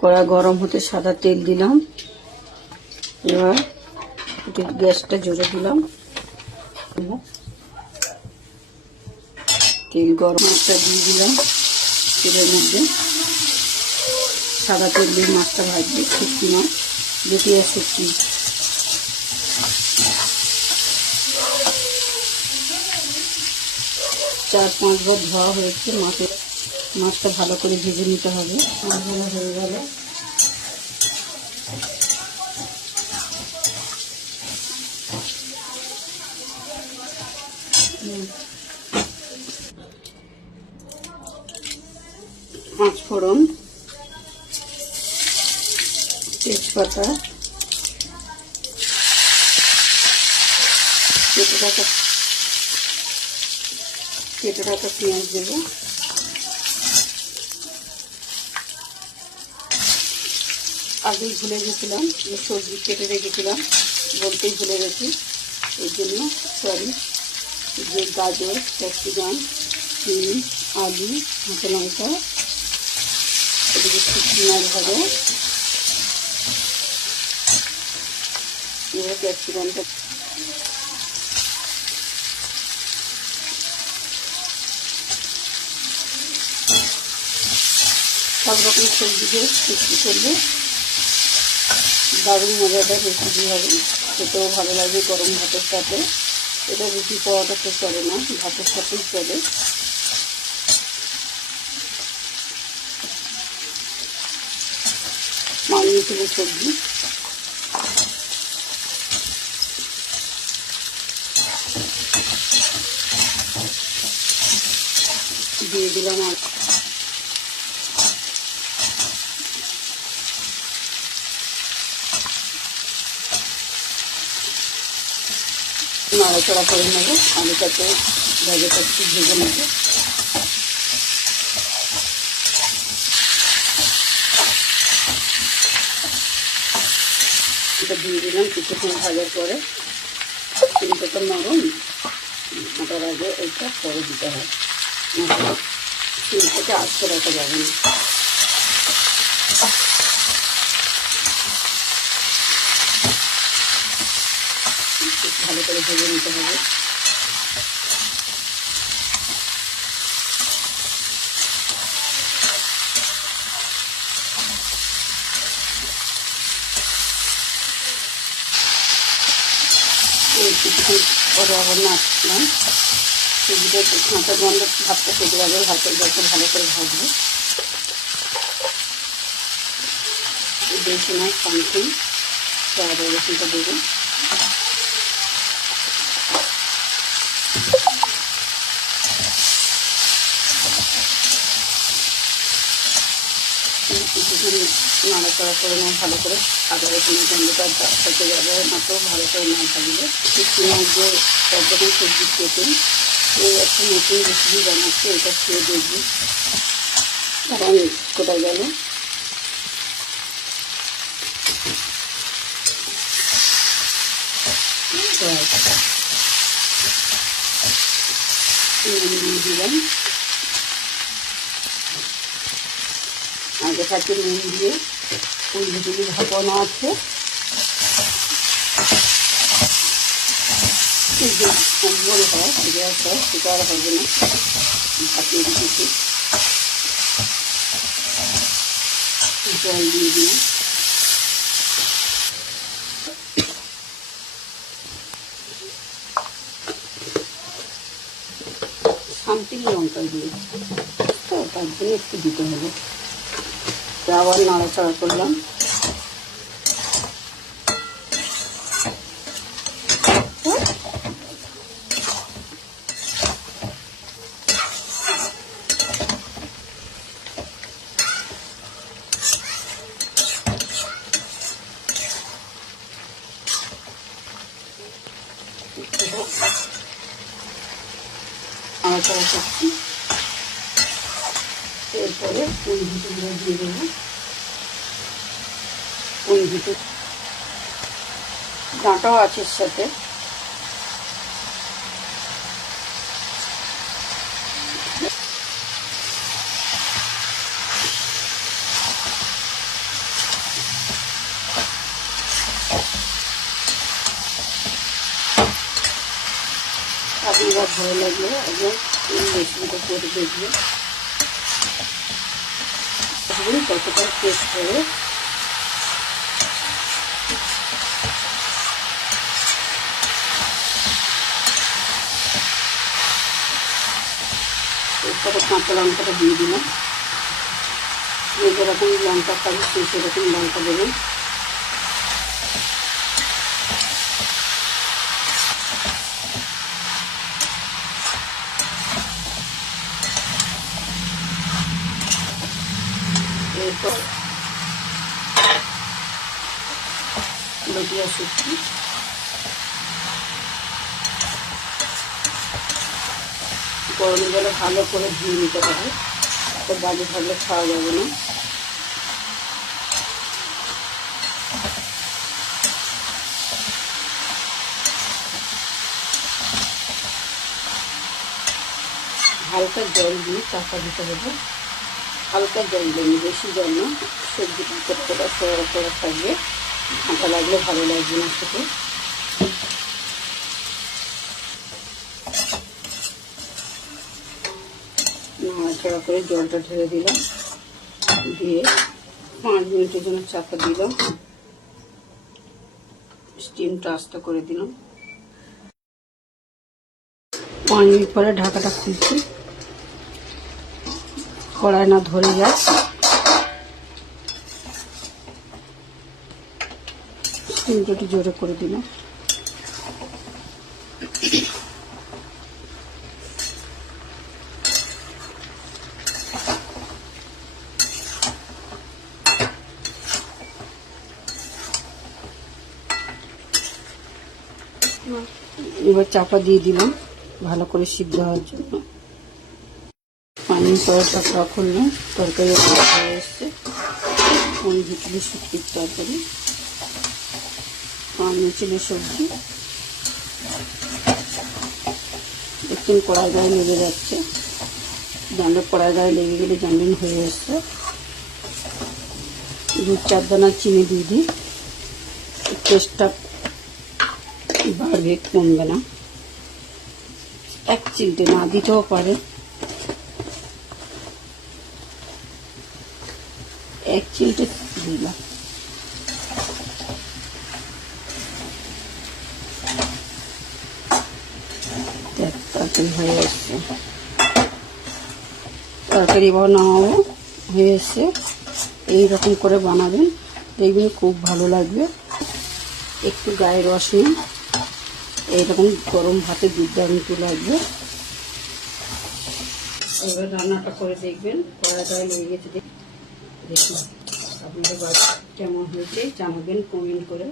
কড়া গরম হতে সাদা তেল দিলাম। এবার একটু গ্যাসটা জোরে দিলাম। তেল গরম, মাছটা দিয়ে দিলাম তেলের মধ্যে। সাদা তেল দিয়ে মাছটা ভাজবে, শুটকি মাছ, বেটিয়া শুটকি। চার পাঁচবার ধোয়া হয়েছে। মাছটা ভালো করে ভেজে নিতে হবে। মাছগুলো হয়ে গেল। পাঁচ ফোড়ন, তেজপাতা, কেটে রাখা পেঁয়াজ দেব। আগেই ভুলে গেছিলাম যে সবজি কেটে রেখেছিলাম, বলতেই ভুলে গেছি, এই জন্য সরি। যে গাজর, ক্যাপসিকাম, সিম, আলু, কাঁচা লঙ্কা, এদিকে শুকনো মাছ ভাজা। এবার ক্যাপসিকামটা সব রকম সবজি দিয়ে শুকনো করলে দারুণ মজাটা রেসিপি হবে। খেতেও ভালো লাগে গরম ভাতের সাথে। এটা রুটি পরোটাতে চলে না, ভাতের সাথেই চলে। মানিয়ে ছিল সবজি। দিয়ে দিলাম আর নাড়াচাড়া করে নেবো। আলুটাকে ভাজাটা একটু ভেজে নেবো। এটা দিয়ে দিলাম কিছুক্ষণ ভাজার পরে। কিন্তু তো নরম, ওটার আগে এইটা পরে দিতে হয়। এটা আস্তে রাখা যাবে না। ভালো করে ভেজে নিতে হবে। কিছুক্ষণ পরে আবার নাচলাম। সবজিটা একটু কাঁচা গন্ধ, ভাতটা কেটে যাবে। ভাতের জলটা ভালো করে ভাজবে। বেশি নয়, সামথিং আদা রসুনটা দেবো। কিছুক্ষণ নাড়াচাড়া করে নেয় ভালো করে। আদা রসুনের গন্ধটা থেকে যাবে মাত্র ভালো করে না ভাজলে। শুকনো মাছ দিয়ে সব রকম সবজি খেতেন। এই একটা নতুন রেসিপি বানাচ্ছে, এটা খেয়ে দেখবি। কারণ কোথায় গেল দিলাম। আগে থাকতে নুন দিয়ে ফুলগুলি ভাপানো আছে। কম্বল হয় গ্যাস হয়, সেটা আর হবে না। ভাপিয়ে দিয়েছি। জল দিয়ে দিলাম। সামথিং লঙ্কা দিয়েছি, তো তার জন্য একটু দিতে হবে। আবার নাড়াচাড়া করলাম। নাড়াচাড়া করছি। এরপরে ওই ভিতরগুলো দিয়ে দেবো। ওই ভিতর ডাঁটাও আছে এর সাথে। এবার ভালো লাগলে একদম রেসিপিটা করে দেখবে, কতটা টেস্ট হবে। এরপরে কাঁচা লঙ্কাটা দিয়ে দিলাম, যে যেরকম লঙ্কা খাবে সেই সেরকম লঙ্কা দেবেন। এরপর লটিয়া শুটকি, গরম জলে ভালো করে ধুয়ে নিতে হবে, তো বাজে থাকলে খাওয়া যাবে না। হালকা জল দিয়ে চাপা দিতে হবে, হালকা জল দেবেন, বেশি জল না। সবজিটা কতটা সরা সরা থাকবে, কাঁচা লাগলে ভালো লাগবে না খেতে। নাড়াচাড়া করে জলটা ঢেলে দিলাম, দিয়ে 5 মিনিটের জন্য চাপা দিলাম, স্টিমটা আস্তে করে দিলাম। 5 মিনিট পরে ঢাকাটা খুলছি, কড়াই না ধরে যায়। স্টিমটা একটু জোরে করে দিলাম। এবার চাপা দিয়ে দিলাম ভালো করে সিদ্ধ হওয়ার জন্য। 5 মিনিট পরে চাপা খুললাম, তরকারি হয়ে এসছে। চিলি শুটকির তরকারি, চিলি সবজি। দেখুন কড়াই গায়ে লেগে যাচ্ছে, জানলে কড়াই গায়ে লেগে গেলে জানলেন হয়ে এসছে। 2-4 দানা চিনি দিয়ে দিই, টেস্টটা বাড়বে, কমবে না। 1 চিমটে না দিতেও পারে, 1 চিমটে দিলাম। তরকারি হয়ে এসছে, তরকারি এবার নামাবো, হয়ে এসছে। এইরকম করে বানাবেন, দেখবেন খুব ভালো লাগবে। একটু গায়ে রস নিন, এইরকম গরম ভাতে দুর্দান্ত লাগবে। এবার রান্নাটা করে দেখবেন, কড়াই গায়ে লেগে গেছে। দেখুন আপনাদের বাড়ি কেমন হয়েছে জানাবেন কমেন্ট করে।